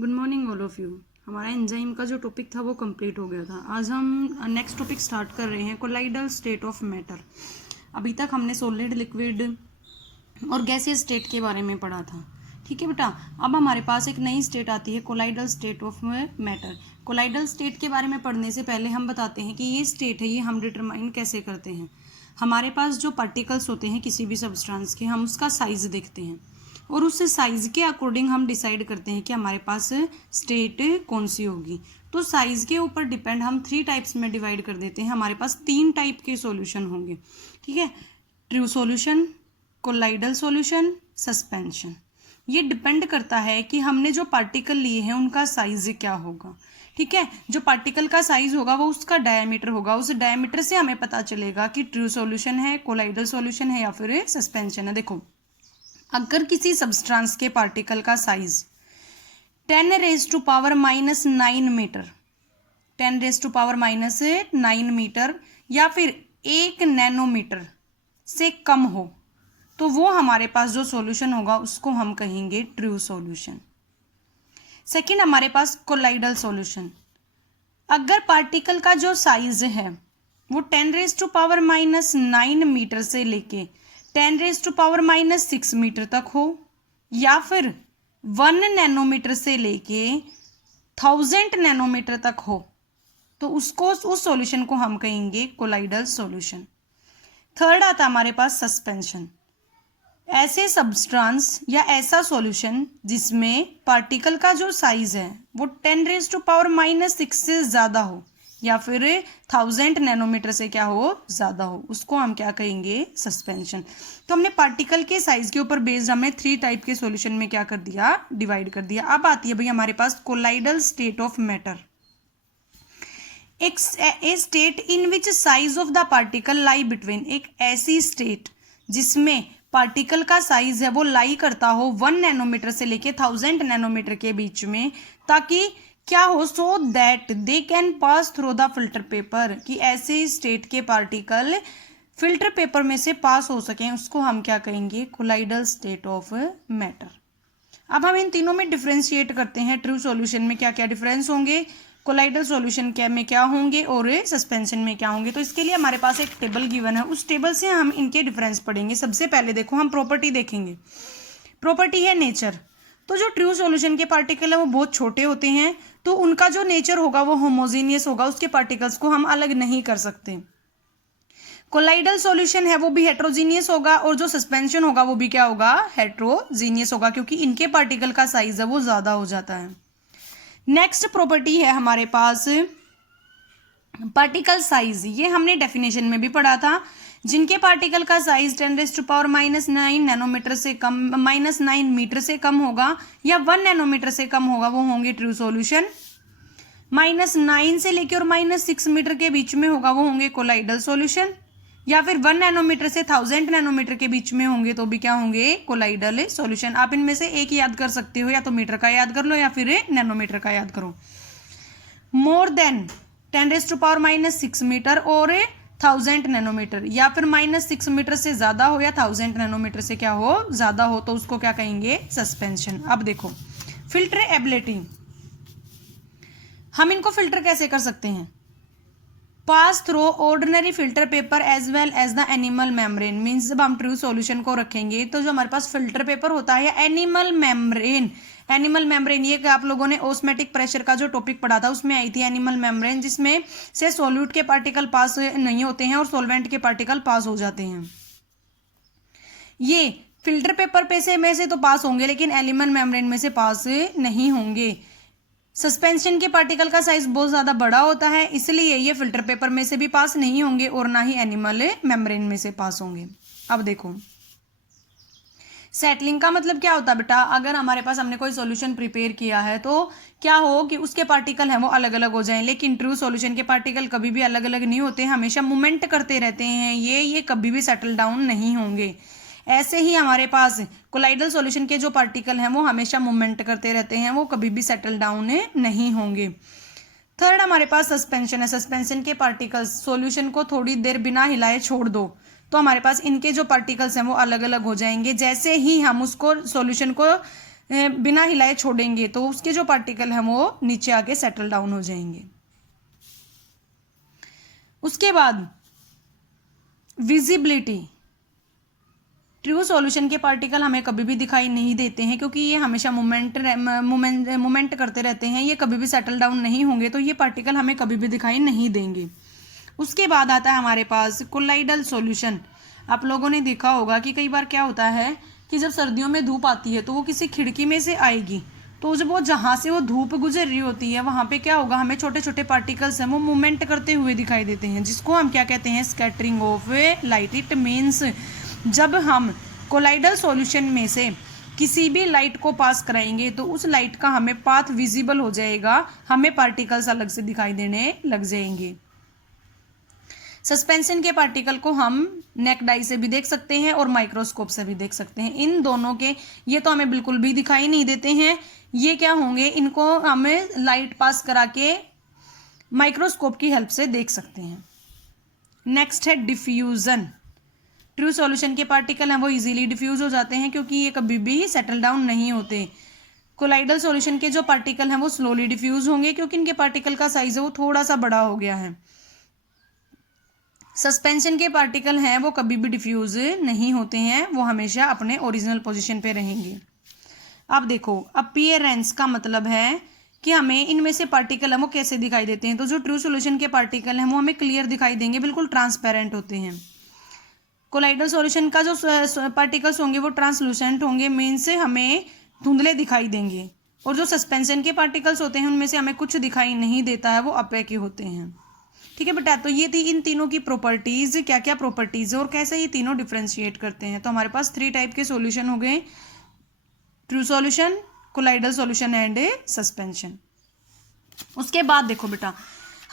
Good morning all of you. हमारा enzyme का जो टॉपिक था वो कंप्लीट हो गया था। आज हम नेक्स्ट टॉपिक स्टार्ट कर रहे हैं, कोलाइडल स्टेट ऑफ मैटर। अभी तक हमने सॉलिड, लिक्विड और गैसियस स्टेट के बारे में पढ़ा था। ठीक है बेटा, अब हमारे पास एक नई स्टेट आती है, colloidal state of matter. Colloidal state के बारे में पढ़ने से पहले हम बताते हैं कि ये स्टेट है, ये हम डिटरमाइन कैसे करते हैं। हमारे पास जो पार्टिकल्स होते हैं किसी भी सब्सटेंस के, हम उसका साइज देखते हैं और उस साइज के अकॉर्डिंग हम डिसाइड करते हैं कि हमारे पास स्टेट कौन सी होगी। तो साइज के ऊपर डिपेंड हम 3 टाइप्स में डिवाइड कर देते हैं। हमारे पास 3 टाइप के सॉल्यूशन होंगे। ठीक है, true solution, colloidal solution, suspension. ये डिपेंड करता है कि हमने जो पार्टिकल लिए हैं उनका साइज क्या होगा। ठीक है, जो पार्टिकल का साइज होगा वो उसका डायमीटर होगा। उस डायमीटर से हमें पता चलेगा कि ट्रू सॉल्यूशन है, कोलाइडल सॉल्यूशन है या फिर सस्पेंशन है। देखो, अगर किसी सब्सटेंस के पार्टिकल का साइज 10⁻⁻9 मीटर, 10⁻⁻9 मीटर या फिर 1 नैनोमीटर से कम हो, तो वो हमारे पास जो सॉल्यूशन होगा उसको हम कहेंगे ट्रू सॉल्यूशन। सेकंड, हमारे पास कोलाइडल सॉल्यूशन। अगर पार्टिकल का जो साइज है वो 10⁻⁻9 मीटर से लेके 10⁻⁻6 मीटर तक हो या फिर 1 नैनोमीटर से लेके 1000 नैनोमीटर तक हो, तो उसको, उस सॉल्यूशन को हम कहेंगे कोलाइडल सॉल्यूशन। थर्ड आता हमारे पास सस्पेंशन। ऐसे सब्सटेंस या ऐसा सॉल्यूशन जिसमें पार्टिकल का जो साइज है वो 10⁻⁻6 से ज़्यादा हो या फिर 1000 नैनोमीटर से क्या हो, ज़्यादा हो, उसको हम क्या कहेंगे, सस्पेंशन। तो हमने पार्टिकल के साइज के ऊपर बेस्ड हमने 3 टाइप के सॉल्यूशन में क्या कर दिया, डिवाइड कर दिया। अब आती है भाई हमारे पास colloidal state of matter. A state in which size of the particle lie between, एक ऐसी स्टेट जिसमें पार्टिकल का साइज है वो लाई करता हो 1 नैनोमीटर से लेके 1000 नैनोमीटर के बीच में, ताकि क्या हो, so that they can pass through the filter paper, कि ऐसे स्टेट के पार्टिकल फिल्टर पेपर में से पास हो सकें, उसको हम क्या कहेंगे, कोलाइडल स्टेट ऑफ मैटर। अब हम इन तीनों में डिफ्रेंशिएट करते हैं। ट्रू सॉल्यूशन में क्या क्या डिफरेंस होंगे, कोलाइडल सॉल्यूशन में क्या होंगे और सस्पेंशन में क्या होंगे। तो इसके लिए हमारे पास एक टेबल गिवन है, उस टेबल से हम इनके डिफरेंस पढ़ेंगे। सबसे पहले देखो, हम प्रॉपर्टी देखेंगे। प्रॉपर्टी है नेचर। तो जो ट्रू सॉल्यूशन के पार्टिकल है वो बहुत छोटे होते हैं, तो उनका जो नेचर होगा वो होमोजीनियस होगा, उसके पार्टिकल्स को हम अलग नहीं कर सकते। कोलाइडल सॉल्यूशन है वो भी हेट्रोजीनियस होगा, और जो सस्पेंशन होगा वो भी क्या होगा, हेट्रोजीनियस होगा, क्योंकि इनके पार्टिकल का साइज है वो ज्यादा हो जाता है। नेक्स्ट प्रॉपर्टी है हमारे पास पार्टिकल साइज। ये हमने डेफिनेशन में भी पढ़ा था। जिनके पार्टिकल का साइज 10⁻⁻9 नैनोमीटर से कम, -9 मीटर से कम होगा या 1 नैनोमीटर से कम होगा, वो होंगे ट्रू सॉल्यूशन। -9 से लेकर और -6 मीटर के बीच में होगा, वो होंगे कोलाइडल सॉल्यूशन। या फिर 1 नैनोमीटर से 1000 नैनोमीटर के बीच में होंगे तो भी क्या होंगे, कोलाइडल सॉल्यूशन। आप इनमें से एक याद कर सकते हो, या तो मीटर का याद कर लो या फिर नैनोमीटर का याद करो। मोर देन 10⁻⁻6 मीटर और 1000 नैनोमीटर, या फिर -6 मीटर से ज्यादा हो या 1000 नैनोमीटर से क्या हो, ज्यादा हो, तो उसको क्या कहेंगे, सस्पेंशन। अब देखो, फिल्टर एबिलिटी, हम इनको फिल्टर कैसे कर सकते हैं, pass through ordinary filter paper as well as the animal membrane. Means जब हम ट्रू सॉल्यूशन को रखेंगे तो जो हमारे पास फिल्टर पेपर होता है, एनिमल मेम्ब्रेन, एनिमल मेम्ब्रेन, ये आप लोगों ने ऑस्मेटिक प्रेशर का जो टॉपिक पढ़ा था उसमें आई थी एनिमल मेम्ब्रेन, जिसमें से सॉल्यूट के पार्टिकल पास नहीं होते हैं और सॉल्वेंट के पार्टिकल पास हो जाते हैं। ये फिल्टर पेपर पे से में से तो पास होंगे, लेकिन एनिमल मेम्ब्रेन में से पास नहीं होंगे। सस्पेंशन के पार्टिकल का साइज बहुत ज्यादा बड़ा होता है, इसलिए ये फिल्टर पेपर में से भी पास नहीं होंगे और ना ही एनिमल मेम्ब्रेन में से पास होंगे। अब देखो, सेटलिंग का मतलब क्या होता है बेटा, अगर हमारे पास हमने कोई सॉल्यूशन प्रिपेयर किया है तो क्या हो कि उसके पार्टिकल हैं वो अलग अलग हो जाएं, लेकिन ट्रू सॉल्यूशन के पार्टिकल कभी भी अलग अलग नहीं होते, हमेशा मूवमेंट करते रहते हैं, ये कभी भी सेटल डाउन नहीं होंगे। ऐसे ही हमारे पास कोलाइडल सॉल्यूशन के जो पार्टिकल हैं वो हमेशा मूवमेंट करते रहते हैं, वो कभी भी सेटल डाउन नहीं होंगे। थर्ड हमारे पास सस्पेंशन है। सस्पेंशन के पार्टिकल्स सॉल्यूशन को थोड़ी देर बिना हिलाए छोड़ दो तो हमारे पास इनके जो पार्टिकल्स हैं वो अलग अलग हो जाएंगे। जैसे ही हम उसको सॉल्यूशन को बिना हिलाए छोड़ेंगे तो उसके जो पार्टिकल हैं वो नीचे आके सेटल डाउन हो जाएंगे। उसके बाद विजिबिलिटी, ट्रू सॉल्यूशन के पार्टिकल हमें कभी भी दिखाई नहीं देते हैं क्योंकि ये हमेशा मूवमेंट करते रहते हैं, ये कभी भी सेटल डाउन नहीं होंगे, तो ये पार्टिकल हमें कभी भी दिखाई नहीं देंगे। उसके बाद आता है हमारे पास कोलाइडल सॉल्यूशन। आप लोगों ने देखा होगा कि कई बार क्या होता है कि जब सर्दियों में धूप आती है तो वो किसी खिड़की में से आएगी, तो जब वो जहाँ से वो धूप गुजर रही होती है वहाँ पे क्या होगा, हमें छोटे छोटे पार्टिकल्स हैं वो मूवमेंट करते हुए दिखाई देते हैं, जिसको हम क्या कहते हैं, scattering of light. It means जब हम कोलाइडल सॉल्यूशन में से किसी भी लाइट को पास कराएंगे तो उस लाइट का हमें पाथ विजिबल हो जाएगा, हमें पार्टिकल्स अलग से दिखाई देने लग जाएंगे। सस्पेंशन के पार्टिकल को हम नेक डाई से भी देख सकते हैं और माइक्रोस्कोप से भी देख सकते हैं। इन दोनों के ये तो हमें बिल्कुल भी दिखाई नहीं देते हैं, ये क्या होंगे, इनको हमें लाइट पास करा के माइक्रोस्कोप की हेल्प से देख सकते हैं। नेक्स्ट है डिफ्यूजन। ट्रू सॉल्यूशन के पार्टिकल हैं वो इजीली डिफ्यूज हो जाते हैं क्योंकि ये कभी भी सेटल डाउन नहीं होते। कोलाइडल सॉल्यूशन के जो पार्टिकल हैं वो स्लोली डिफ्यूज होंगे क्योंकि इनके पार्टिकल का साइज है वो थोड़ा सा बड़ा हो गया है। सस्पेंशन के पार्टिकल हैं वो कभी भी डिफ्यूज नहीं होते हैं, वो हमेशा अपने ओरिजिनल पोजीशन पे रहेंगे। अब देखो, अपीयरेंस का मतलब है कि हमें इनमें से पार्टिकल है वो कैसे दिखाई देते हैं। तो जो ट्रू सॉल्यूशन के पार्टिकल हैं वो हमें क्लियर दिखाई देंगे, बिल्कुल ट्रांसपेरेंट होते हैं। कोलाइडल सॉल्यूशन का जो पार्टिकल्स होंगे वो ट्रांसलूसेंट होंगे, मीन्स हमें धुंधले दिखाई देंगे। और जो सस्पेंशन के पार्टिकल्स होते हैं उनमें से हमें कुछ दिखाई नहीं देता है, वो अपेकी होते हैं। ठीक है बेटा, तो ये थी इन तीनों की प्रॉपर्टीज, क्या क्या प्रॉपर्टीज है और कैसे ये तीनों डिफ्रेंशिएट करते हैं। तो हमारे पास 3 टाइप के सॉल्यूशन हो गए, true solution, colloidal solution and suspension. उसके बाद देखो बेटा,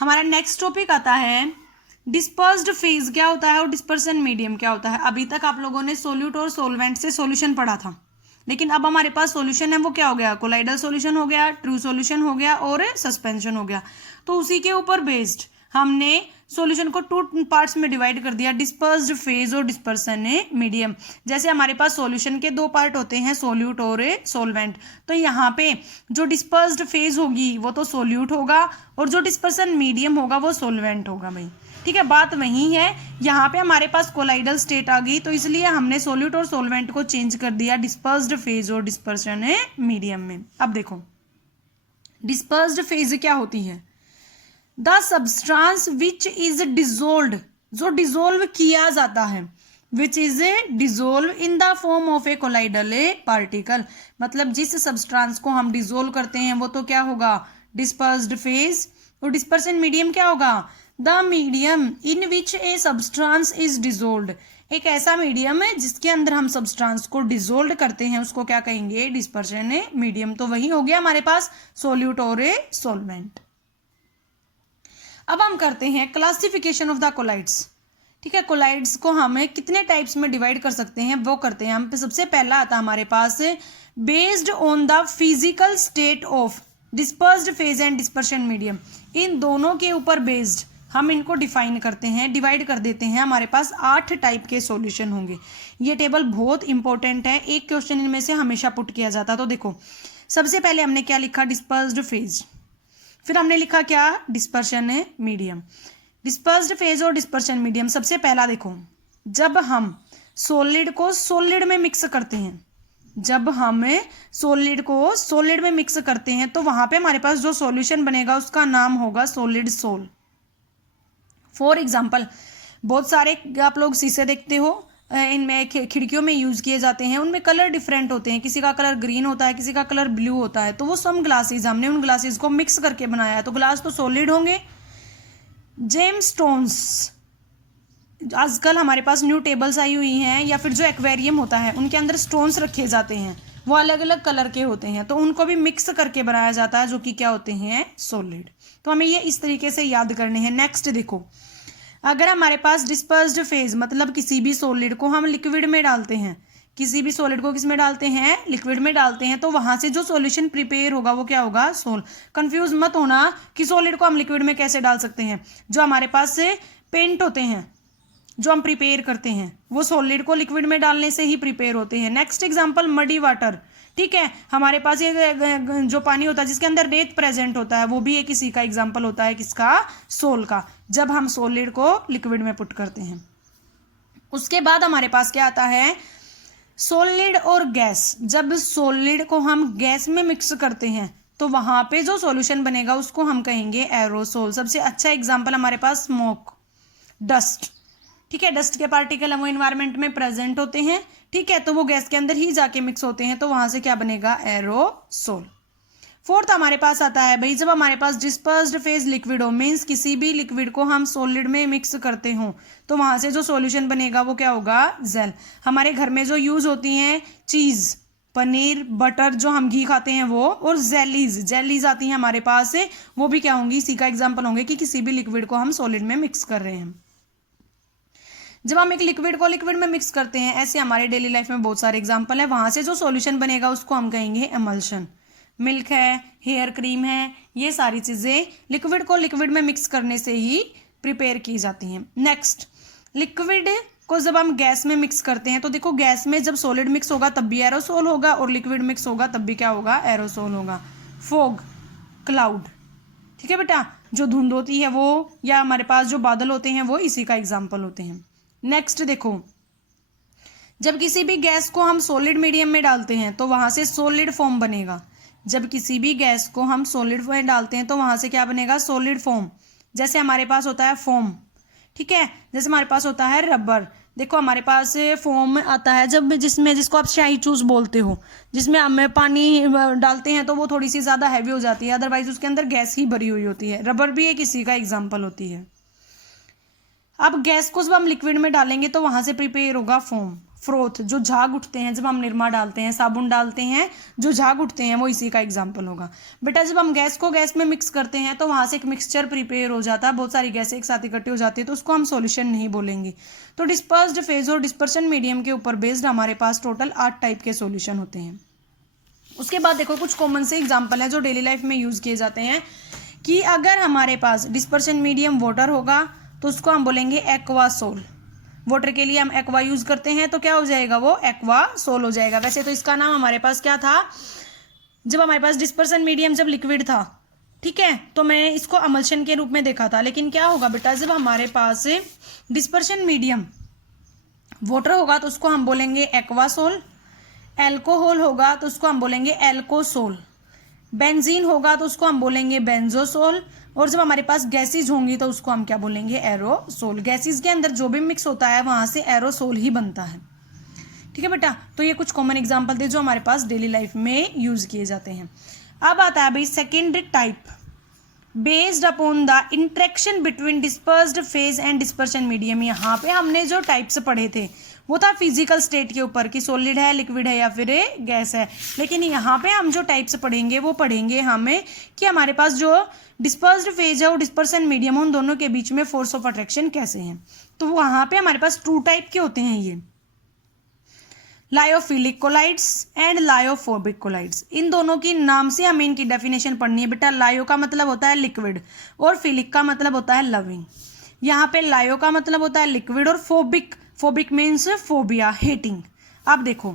हमारा नेक्स्ट टॉपिक आता है डिस्पर्स्ड फेज क्या होता है और डिस्पर्सन मीडियम क्या होता है। अभी तक आप लोगों ने सोल्यूट और सोलवेंट से सॉल्यूशन पढ़ा था, लेकिन अब हमारे पास सॉल्यूशन है वो क्या हो गया, कोलाइडल सॉल्यूशन हो गया, ट्रू सॉल्यूशन हो गया और सस्पेंशन हो गया। तो उसी के ऊपर बेस्ड हमने सॉल्यूशन को 2 पार्ट्स में डिवाइड कर दिया, डिस्पर्स्ड फेज और डिस्पर्सन मीडियम। जैसे हमारे पास सॉल्यूशन के 2 पार्ट होते हैं, सोल्यूट और सोलवेंट, तो यहाँ पे जो डिस्पर्स्ड फेज होगी वो तो सोल्यूट होगा और जो डिस्पर्सन मीडियम होगा वो सोलवेंट होगा भाई। ठीक है, बात वही है। यहाँ पे हमारे पास कोलाइडल स्टेट आ गई तो इसलिए हमने सोल्यूट और सोलवेंट को चेंज कर दिया डिस्पर्स्ड फेज और डिस्पर्सन मीडियम में। अब देखो, डिस्पर्स्ड फेज क्या होती है, the substance which is dissolve, जो डिजोल्व किया जाता है, which is dissolve in the form of A colloidal particle. मतलब जिस सब्सटेंस को हम डिजोल्व करते हैं वो तो क्या होगा, डिस्पर्स्ड फेज। और डिस्पर्सन मीडियम क्या होगा, the medium in which a substance is dissolve. एक ऐसा मीडियम है जिसके अंदर हम सब्सटेंस को डिजोल्व करते हैं, उसको क्या कहेंगे, डिस्पर्सन मीडियम। तो वही हो गया हमारे पास सोल्यूट और सोलवेंट। अब हम करते हैं क्लासिफिकेशन ऑफ द कोलाइड्स। ठीक है, कोलाइड्स को हम कितने टाइप्स में डिवाइड कर सकते हैं वो करते हैं हम। सबसे पहला आता है हमारे पास based on the physical state of dispersed phase and dispersion medium. इन दोनों के ऊपर बेस्ड हम इनको डिफाइन करते हैं, डिवाइड कर देते हैं। हमारे पास 8 टाइप के सॉल्यूशन होंगे। ये टेबल बहुत इंपॉर्टेंट है, एक क्वेश्चन इनमें से हमेशा पुट किया जाता है। तो देखो, सबसे पहले हमने क्या लिखा, डिस्पर्स्ड फेज, फिर हमने लिखा क्या, डिस्पर्शन मीडियम। डिस्पर्स्ड फेज और डिस्पर्शन मीडियम, सबसे पहला देखो, जब हम सॉलिड को सॉलिड में मिक्स करते हैं, जब हम सॉलिड को सॉलिड में मिक्स करते हैं तो वहां पे हमारे पास जो सॉल्यूशन बनेगा उसका नाम होगा सॉलिड सोल। फॉर एग्जाम्पल, बहुत सारे आप लोग शीशे देखते हो, इनमें खिड़कियों में यूज किए जाते हैं, उनमें कलर डिफरेंट होते हैं, किसी का कलर ग्रीन होता है, किसी का कलर ब्लू होता है। तो वो सम ग्लासेस, हमने उन ग्लासेस को मिक्स करके बनाया है, तो ग्लास तो सॉलिड होंगे। जेम स्टोन्स, आजकल हमारे पास न्यू टेबल्स आई हुई हैं, या फिर जो एक्वेरियम होता है उनके अंदर स्टोन्स रखे जाते हैं, वो अलग अलग कलर के होते हैं, तो उनको भी मिक्स करके बनाया जाता है, जो कि क्या होते हैं, सॉलिड। तो हमें ये इस तरीके से याद करने हैं। नेक्स्ट देखो, अगर हमारे पास डिस्पर्स्ड फेज, मतलब किसी भी सॉलिड को हम लिक्विड में डालते हैं, किसी भी सॉलिड को किस में डालते हैं, लिक्विड में डालते हैं, तो वहां से जो सॉल्यूशन प्रिपेयर होगा वो क्या होगा, सोल। कंफ्यूज मत होना कि सॉलिड को हम लिक्विड में कैसे डाल सकते हैं। जो हमारे पास से पेंट होते हैं, जो हम प्रिपेयर करते हैं, वो सॉलिड को लिक्विड में डालने से ही प्रिपेयर होते हैं। Next example, muddy water. ठीक है, हमारे पास ये जो पानी होता है जिसके अंदर रेत प्रेजेंट होता है वो भी एक इसी का एग्जाम्पल होता है, किसका, सोल का, जब हम सॉलिड को लिक्विड में पुट करते हैं। उसके बाद हमारे पास क्या आता है, सॉलिड और गैस। जब सॉलिड को हम गैस में मिक्स करते हैं तो वहां पे जो सॉल्यूशन बनेगा उसको हम कहेंगे एरोसोल। सबसे अच्छा एग्जांपल हमारे पास स्मोक, डस्ट, ठीक है, डस्ट के पार्टिकल वो इन्वायरमेंट में प्रेजेंट होते हैं, ठीक है, तो वो गैस के अंदर ही जाके मिक्स होते हैं, तो वहां से क्या बनेगा, एरोसोल। फोर्थ हमारे पास आता है भाई, जब हमारे पास डिस्पर्स्ड फेज लिक्विड हो, मीन्स किसी भी लिक्विड को हम सॉलिड में मिक्स करते हो तो वहां से जो सॉल्यूशन बनेगा वो क्या होगा, जेल। हमारे घर में जो यूज होती हैं चीज, पनीर, बटर, जो हम घी खाते हैं वो, और जेलीज आती हैं हमारे पास से, वो भी क्या होंगी, इसी का एग्जाम्पल होंगे कि किसी भी लिक्विड को हम सॉलिड में मिक्स कर रहे हैं। जब हम एक लिक्विड को लिक्विड में मिक्स करते हैं, ऐसे हमारे डेली लाइफ में बहुत सारे एग्जाम्पल है, वहां से जो सॉल्यूशन बनेगा उसको हम कहेंगे एमल्शन। मिल्क है, हेयर क्रीम है, ये सारी चीजें लिक्विड को लिक्विड में मिक्स करने से ही प्रिपेयर की जाती हैं। नेक्स्ट, लिक्विड को जब हम गैस में मिक्स करते हैं तो देखो, गैस में जब सॉलिड मिक्स होगा तब भी एरोसोल होगा और लिक्विड मिक्स होगा तब भी क्या होगा, एरोसोल होगा। फॉग, क्लाउड, ठीक है बेटा, जो धुंध होती है वो, या हमारे पास जो बादल होते हैं वो इसी का एग्जाम्पल होते हैं। नेक्स्ट देखो, जब किसी भी गैस को हम सॉलिड मीडियम में डालते हैं तो वहां से सॉलिड फॉर्म बनेगा। जब किसी भी गैस को हम सॉलिड में डालते हैं तो वहां से क्या बनेगा, सॉलिड फॉर्म। जैसे हमारे पास होता है फोम, ठीक है, जैसे हमारे पास होता है रबर। देखो हमारे पास फोम आता है जब जिसको आप शाही चूस बोलते हो, जिसमें हम पानी डालते हैं तो वो थोड़ी सी ज्यादा हैवी हो जाती है, अदरवाइज उसके अंदर गैस ही भरी हुई होती है। रबर भी एक इसी का एग्जाम्पल होती है। अब गैस को जब हम लिक्विड में डालेंगे तो वहां से प्रिपेयर होगा फोम, फ्रोथ, जो झाग उठते हैं जब हम निरमा डालते हैं, साबुन डालते हैं, जो झाग उठते हैं वो इसी का एग्जाम्पल होगा। बेटा जब हम गैस को गैस में मिक्स करते हैं तो वहां से एक मिक्सचर प्रिपेयर हो जाता है, बहुत सारी गैसें एक साथ इकट्ठी हो जाती है, तो उसको हम सॉल्यूशन नहीं बोलेंगे। तो डिस्पर्स्ड फेज और डिस्पर्शन मीडियम के ऊपर बेस्ड हमारे पास टोटल 8 टाइप के सॉल्यूशन होते हैं। उसके बाद देखो कुछ कॉमन से एग्जाम्पल है जो डेली लाइफ में यूज किए जाते हैं, कि अगर हमारे पास डिस्पर्शन मीडियम वाटर होगा तो उसको हम बोलेंगे एक्वासोल। वाटर के लिए हम एक्वा यूज करते हैं तो क्या हो जाएगा, वो एक्वासोल हो जाएगा। वैसे तो इसका नाम हमारे पास क्या था, जब हमारे पास डिस्पर्शन मीडियम जब लिक्विड था, ठीक है, तो मैंने इसको अमल्शन के रूप में देखा था। लेकिन क्या होगा बेटा, जब हमारे पास डिस्पर्शन मीडियम वाटर होगा तो उसको हम बोलेंगे एक्वासोल, एल्कोहल होगा तो उसको हम बोलेंगे एल्कोसोल, बेंजीन होगा तो उसको हम बोलेंगे बेंजोसोल, और जब हमारे पास गैसेज होंगी तो उसको हम क्या बोलेंगे, एरोसोल। गैसेज के अंदर जो भी मिक्स होता है वहां से एरोसोल ही बनता है, ठीक है बेटा। तो ये कुछ कॉमन एग्जांपल थे जो हमारे पास डेली लाइफ में यूज किए जाते हैं। अब आता है भाई second type, based upon the interaction between dispersed phase and dispersion medium. यहाँ पे हमने जो टाइप्स पढ़े थे वो था फिजिकल स्टेट के ऊपर कि सॉलिड है, लिक्विड है या फिर गैस है। लेकिन यहाँ पे हम जो टाइप्स पढ़ेंगे वो पढ़ेंगे हमें कि हमारे पास जो डिस्पर्स्ड फेज है और डिस्पर्सन मीडियम है उन दोनों के बीच में फोर्स ऑफ अट्रैक्शन कैसे है। तो वहां पे हमारे पास 2 टाइप के होते हैं, ये lyophilic colloids and lyophobic colloids. इन दोनों की नाम से हमें इनकी डेफिनेशन पढ़नी है बेटा। लायो का मतलब होता है लिक्विड और फिलिक का मतलब होता है लविंग। यहाँ पे लायो का मतलब होता है लिक्विड और फोबिक मीन्स फोबिया, हेटिंग। अब देखो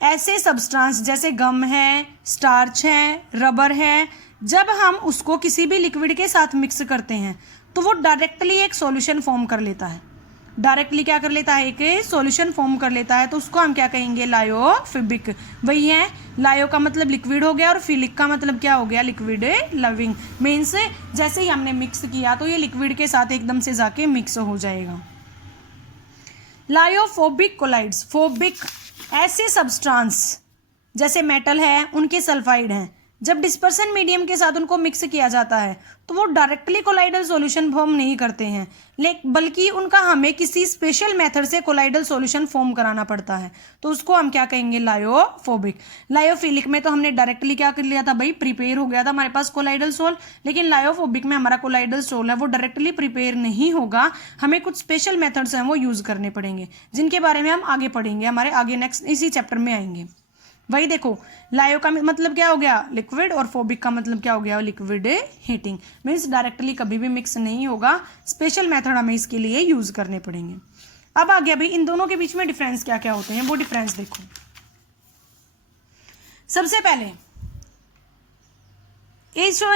ऐसे सब्सटेंस जैसे गम है, स्टार्च है, रबर है, जब हम उसको किसी भी लिक्विड के साथ मिक्स करते हैं तो वो डायरेक्टली एक सॉल्यूशन फॉर्म कर लेता है। डायरेक्टली क्या कर लेता है, एक सॉल्यूशन फॉर्म कर लेता है, तो उसको हम क्या कहेंगे, लायोफिबिक। वही है, लायो का मतलब लिक्विड हो गया और फिलिक का मतलब क्या हो गया, लिक्विड लविंग। मीन्स जैसे ही हमने मिक्स किया तो ये लिक्विड के साथ एकदम से जाके मिक्स हो जाएगा। लायोफोबिक कोलाइड्स, फोबिक ऐसे सब्सटेंस जैसे मेटल है उनके सल्फाइड हैं, जब डिस्पर्सन मीडियम के साथ उनको मिक्स किया जाता है तो वो डायरेक्टली कोलाइडल सॉल्यूशन फॉर्म नहीं करते हैं, बल्कि उनका हमें किसी स्पेशल मेथड से कोलाइडल सॉल्यूशन फॉर्म कराना पड़ता है, तो उसको हम क्या कहेंगे, लायोफोबिक। लायोफिलिक में तो हमने डायरेक्टली क्या कर लिया था भाई, प्रिपेयर हो गया था हमारे पास कोलाइडल सोल। लेकिन लायोफोबिक में हमारा कोलाइडल सोल है वो डायरेक्टली प्रिपेयर नहीं होगा, हमें कुछ स्पेशल मेथड्स हैं वो यूज करने पड़ेंगे, जिनके बारे में हम आगे पढ़ेंगे, हमारे आगे नेक्स्ट इसी चैप्टर में आएंगे। वही देखो, लायो का मतलब क्या हो गया, लिक्विड, और फोबिक का मतलब क्या हो गया, लिक्विड हीटिंग। मीन्स डायरेक्टली कभी भी मिक्स नहीं होगा, स्पेशल मेथड हमें इसके लिए यूज करने पड़ेंगे। अब आ गया भाई इन दोनों के बीच में डिफरेंस क्या क्या होते हैं, वो डिफरेंस देखो। सबसे पहले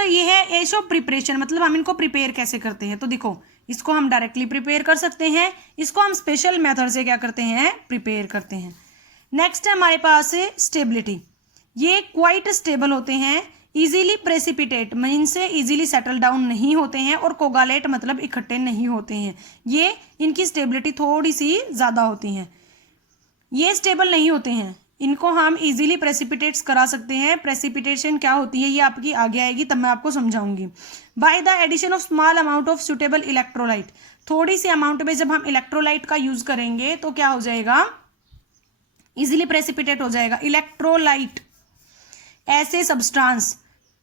ये है एज ऑफ प्रिपरेशन, मतलब हम इनको प्रिपेयर कैसे करते हैं। तो देखो, इसको हम डायरेक्टली प्रिपेयर कर सकते हैं, इसको हम स्पेशल मेथड से क्या करते हैं, प्रिपेयर करते हैं। नेक्स्ट है हमारे पास स्टेबिलिटी। ये क्वाइट स्टेबल होते हैं, इजीली प्रेसिपिटेट मीन से इजीली सेटल डाउन नहीं होते हैं, और कोगालेट मतलब इकट्ठे नहीं होते हैं। ये इनकी स्टेबिलिटी थोड़ी सी ज़्यादा होती है। ये स्टेबल नहीं होते हैं, इनको हम इजीली प्रेसिपिटेट्स करा सकते हैं। प्रेसिपिटेशन क्या होती है ये आपकी आगे आएगी, तब मैं आपको समझाऊंगी। By the addition of small amount of suitable electrolyte, थोड़ी सी अमाउंट में जब हम इलेक्ट्रोलाइट का यूज करेंगे तो क्या हो जाएगा, इजीली प्रेसिपिटेट हो जाएगा। इलेक्ट्रोलाइट ऐसे सब्सटेंस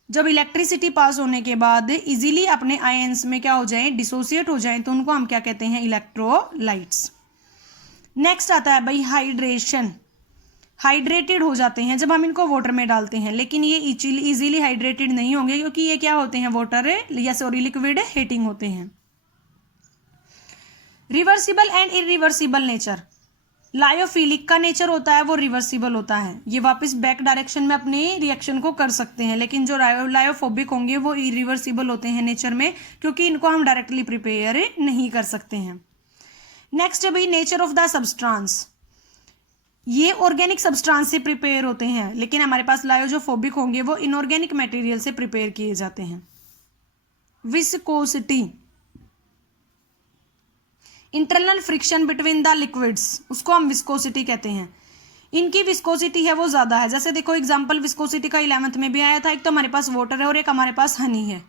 जब इलेक्ट्रिसिटी पास होने के बाद इजीली अपने आयंस में क्या हो जाए, डिसोसिएट हो जाए, तो उनको हम क्या कहते हैं, इलेक्ट्रोलाइट्स। नेक्स्ट आता है भाई हाइड्रेशन। हाइड्रेटेड हो जाते हैं जब हम इनको वाटर में डालते हैं, लेकिन ये इजीली हाइड्रेटेड नहीं होंगे क्योंकि ये क्या होते हैं, वाटर या सॉरी लिक्विड हीटिंग होते हैं। Reversible and irreversible nature. Lyophilic का नेचर होता है वो रिवर्सिबल होता है, ये वापस बैक डायरेक्शन में अपनी रिएक्शन को कर सकते हैं, लेकिन जो लायोफोबिक होंगे वो इरिवर्सिबल होते हैं नेचर में, क्योंकि इनको हम डायरेक्टली प्रिपेयर नहीं कर सकते हैं। नेक्स्ट है भाई नेचर ऑफ द सब्सटेंस। ये ऑर्गेनिक सब्सटेंस से प्रिपेयर होते हैं, लेकिन हमारे पास लायोफोबिक होंगे वो इनऑर्गेनिक मटेरियल से प्रिपेयर किए जाते हैं। Viscosity, internal friction between the liquids, उसको हम विस्कोसिटी कहते हैं। इनकी विस्कोसिटी है वो ज़्यादा है। जैसे देखो एग्जांपल विस्कोसिटी का 11th में भी आया था, एक तो हमारे पास वाटर है और एक हमारे पास हनी है,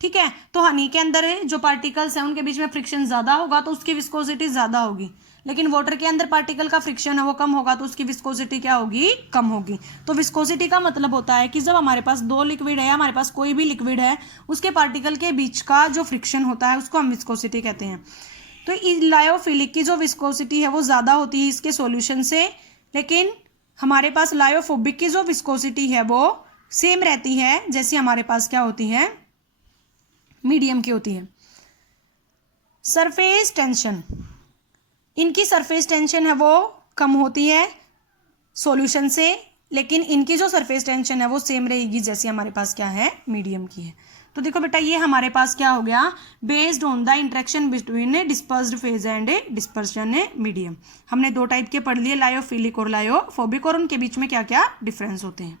ठीक है। तो हनी के अंदर जो पार्टिकल्स हैं उनके बीच में फ्रिक्शन ज़्यादा होगा तो उसकी विस्कोसिटी ज़्यादा होगी, लेकिन वाटर के अंदर पार्टिकल का फ्रिक्शन है वो कम होगा तो उसकी विस्कोसिटी क्या होगी, कम होगी। तो विस्कोसिटी का मतलब होता है कि जब हमारे पास दो लिक्विड है, हमारे पास कोई भी लिक्विड है, उसके पार्टिकल के बीच का जो फ्रिक्शन होता है उसको हम विस्कोसिटी कहते हैं। तो लायोफिलिक की जो विस्कोसिटी है वो ज़्यादा होती है इसके सॉल्यूशन से, लेकिन हमारे पास लायोफोबिक की जो विस्कोसिटी है वो सेम रहती है जैसी हमारे पास क्या होती है, मीडियम की होती है। सरफेस टेंशन, इनकी सरफेस टेंशन है वो कम होती है सॉल्यूशन से, लेकिन इनकी जो सरफेस टेंशन है वो सेम रहेगी जैसी हमारे पास क्या है, मीडियम की है। तो देखो बेटा ये हमारे पास क्या हो गया, based on the interaction between dispersed phase and dispersion medium. हमने दो टाइप के पढ़ लिए, लायोफिलिक और लायोफोबिक, और उनके बीच में क्या क्या डिफरेंस होते हैं।